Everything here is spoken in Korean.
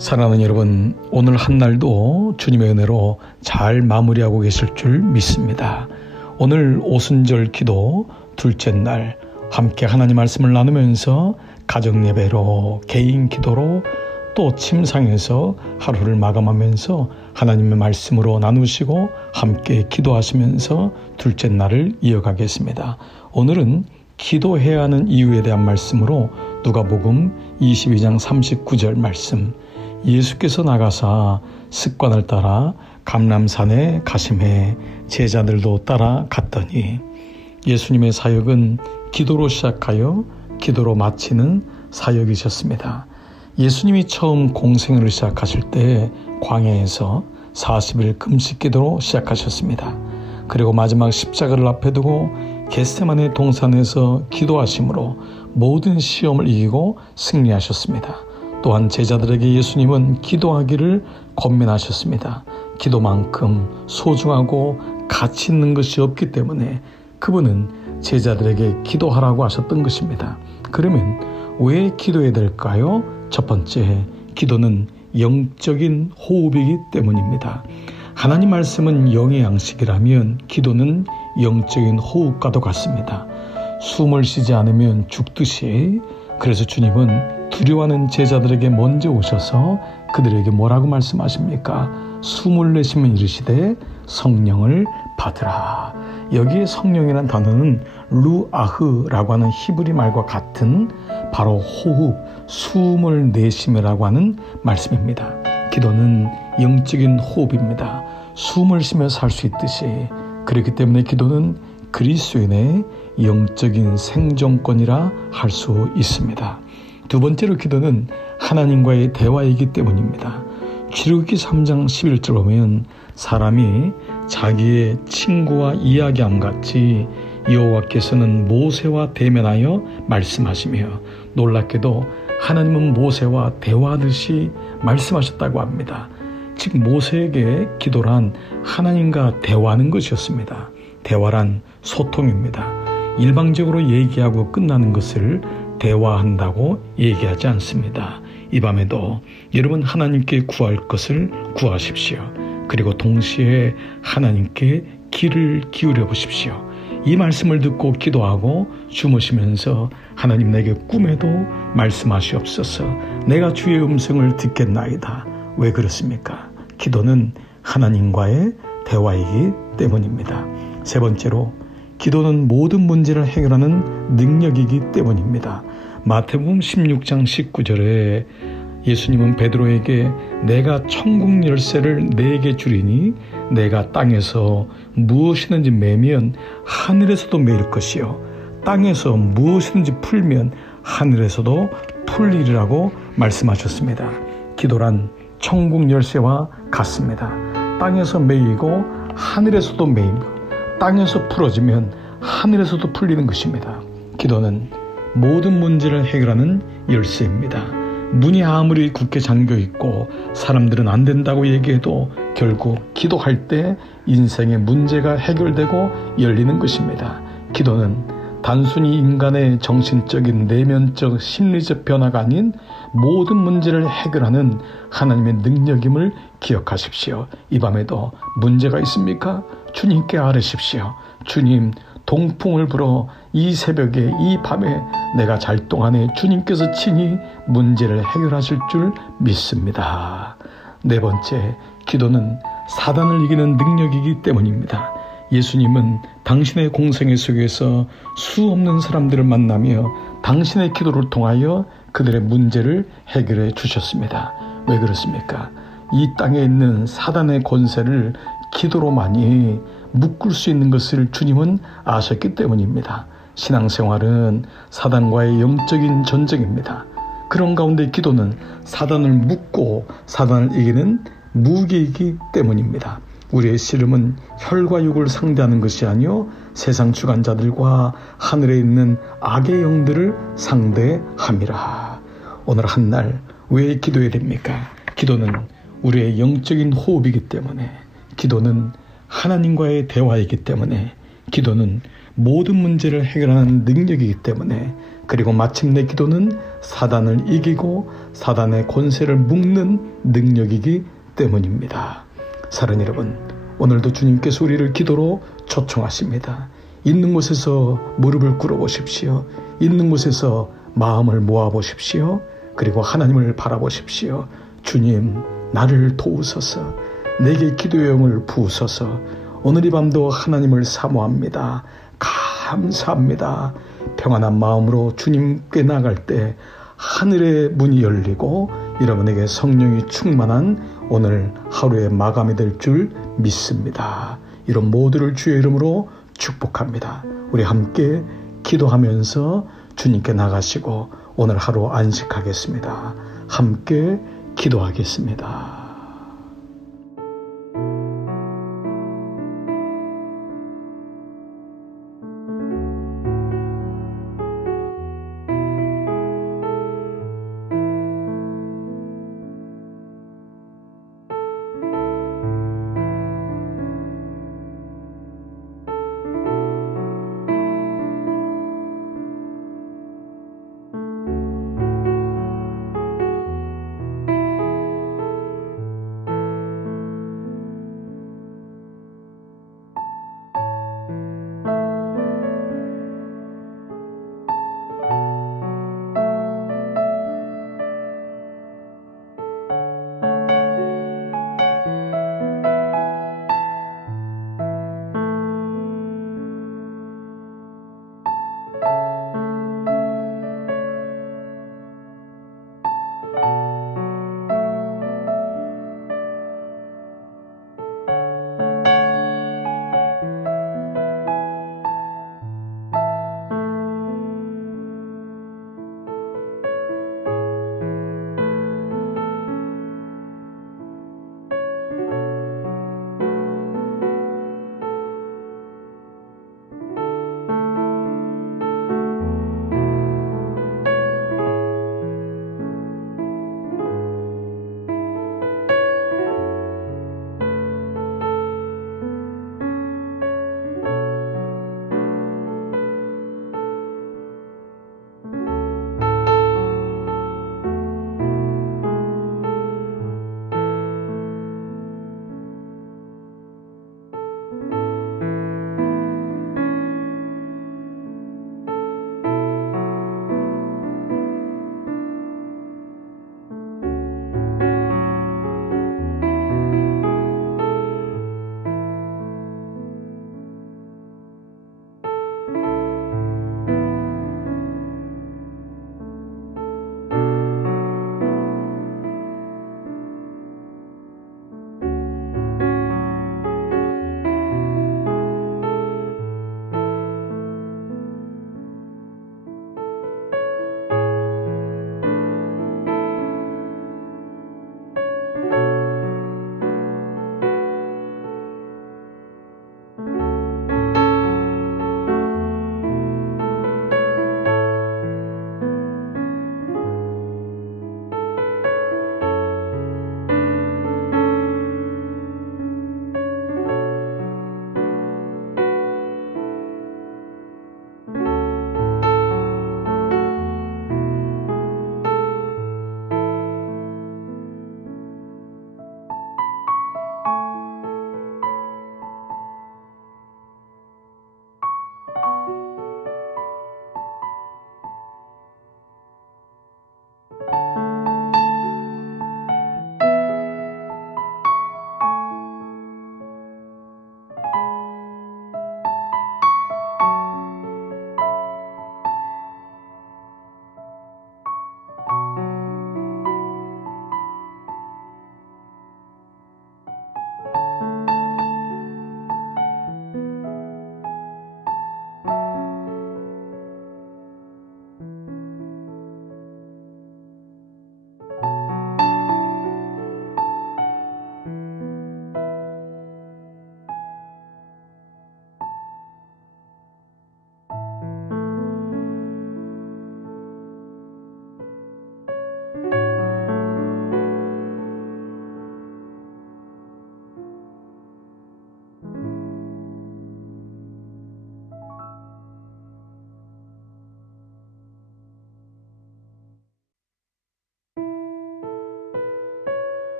사랑하는 여러분, 오늘 한 날도 주님의 은혜로 잘 마무리하고 계실 줄 믿습니다. 오늘 오순절 기도 둘째 날 함께 하나님 말씀을 나누면서 가정 예배로, 개인 기도로, 또 침상에서 하루를 마감하면서 하나님의 말씀으로 나누시고 함께 기도하시면서 둘째 날을 이어가겠습니다. 오늘은 기도해야 하는 이유에 대한 말씀으로 누가복음 22장 39절 말씀, 예수께서 나가사 습관을 따라 감람산에 가심해 제자들도 따라 갔더니, 예수님의 사역은 기도로 시작하여 기도로 마치는 사역이셨습니다. 예수님이 처음 공생을 시작하실 때 광야에서 40일 금식 기도로 시작하셨습니다. 그리고 마지막 십자가를 앞에 두고 겟세마네 동산에서 기도하심으로 모든 시험을 이기고 승리하셨습니다. 또한 제자들에게 예수님은 기도하기를 권면하셨습니다. 기도만큼 소중하고 가치 있는 것이 없기 때문에 그분은 제자들에게 기도하라고 하셨던 것입니다. 그러면 왜 기도해야 될까요? 첫 번째, 기도는 영적인 호흡이기 때문입니다. 하나님 말씀은 영의 양식이라면 기도는 영적인 호흡과도 같습니다. 숨을 쉬지 않으면 죽듯이, 그래서 주님은 두려워하는 제자들에게 먼저 오셔서 그들에게 뭐라고 말씀하십니까? 숨을 내쉬면 이르시되 성령을 받으라. 여기에 성령이라는 단어는 루아흐라고 하는 히브리 말과 같은 바로 호흡, 숨을 내쉬며라고 하는 말씀입니다. 기도는 영적인 호흡입니다. 숨을 쉬며 살 수 있듯이, 그렇기 때문에 기도는 그리스도인의 영적인 생존권이라 할 수 있습니다. 두 번째로 기도는 하나님과의 대화이기 때문입니다. 출애굽기 3장 11절 보면 사람이 자기의 친구와 이야기함 같이 여호와께서는 모세와 대면하여 말씀하시며, 놀랍게도 하나님은 모세와 대화하듯이 말씀하셨다고 합니다. 즉 모세에게 기도란 하나님과 대화하는 것이었습니다. 대화란 소통입니다. 일방적으로 얘기하고 끝나는 것을 대화한다고 얘기하지 않습니다. 이 밤에도 여러분 하나님께 구할 것을 구하십시오. 그리고 동시에 하나님께 귀를 기울여 보십시오. 이 말씀을 듣고 기도하고 주무시면서 하나님 내게 꿈에도 말씀하시옵소서. 내가 주의 음성을 듣겠나이다. 왜 그렇습니까? 기도는 하나님과의 대화이기 때문입니다. 세 번째로, 기도는 모든 문제를 해결하는 능력이기 때문입니다. 마태복음 16장 19절에 예수님은 베드로에게 내가 천국 열쇠를 네게 주리니 내가 땅에서 무엇이든지 매면 하늘에서도 매일 것이요 땅에서 무엇이든지 풀면 하늘에서도 풀리리라고 말씀하셨습니다. 기도란 천국 열쇠와 같습니다. 땅에서 매이고 하늘에서도 매이고 땅에서 풀어지면 하늘에서도 풀리는 것입니다. 기도는 모든 문제를 해결하는 열쇠입니다. 문이 아무리 굳게 잠겨 있고 사람들은 안 된다고 얘기해도 결국 기도할 때 인생의 문제가 해결되고 열리는 것입니다. 기도는 단순히 인간의 정신적인 내면적 심리적 변화가 아닌 모든 문제를 해결하는 하나님의 능력임을 기억하십시오. 이 밤에도 문제가 있습니까? 주님께 아뢰십시오. 주님, 동풍을 불어 이 새벽에 이 밤에 내가 잘 동안에 주님께서 친히 문제를 해결하실 줄 믿습니다. 네 번째, 기도는 사단을 이기는 능력이기 때문입니다. 예수님은 당신의 공생애 속에서 수없는 사람들을 만나며 당신의 기도를 통하여 그들의 문제를 해결해 주셨습니다. 왜 그렇습니까? 이 땅에 있는 사단의 권세를 기도로만이 묶을 수 있는 것을 주님은 아셨기 때문입니다. 신앙생활은 사단과의 영적인 전쟁입니다. 그런 가운데 기도는 사단을 묶고 사단을 이기는 무기이기 때문입니다. 우리의 씨름은 혈과 육을 상대하는 것이 아니요 세상 주관자들과 하늘에 있는 악의 영들을 상대함이라. 오늘 한 날 왜 기도해야 됩니까? 기도는 우리의 영적인 호흡이기 때문에, 기도는 하나님과의 대화이기 때문에, 기도는 모든 문제를 해결하는 능력이기 때문에, 그리고 마침내 기도는 사단을 이기고 사단의 권세를 묶는 능력이기 때문입니다. 사랑하는 여러분, 오늘도 주님께서 우리를 기도로 초청하십니다. 있는 곳에서 무릎을 꿇어보십시오. 있는 곳에서 마음을 모아보십시오. 그리고 하나님을 바라보십시오. 주님, 나를 도우소서. 내게 기도의 영을 부으소서. 오늘 이 밤도 하나님을 사모합니다. 감사합니다. 평안한 마음으로 주님께 나갈 때 하늘의 문이 열리고 여러분에게 성령이 충만한 오늘 하루의 마감이 될 줄 믿습니다. 이런 모두를 주의 이름으로 축복합니다. 우리 함께 기도하면서 주님께 나가시고 오늘 하루 안식하겠습니다. 함께 기도하겠습니다.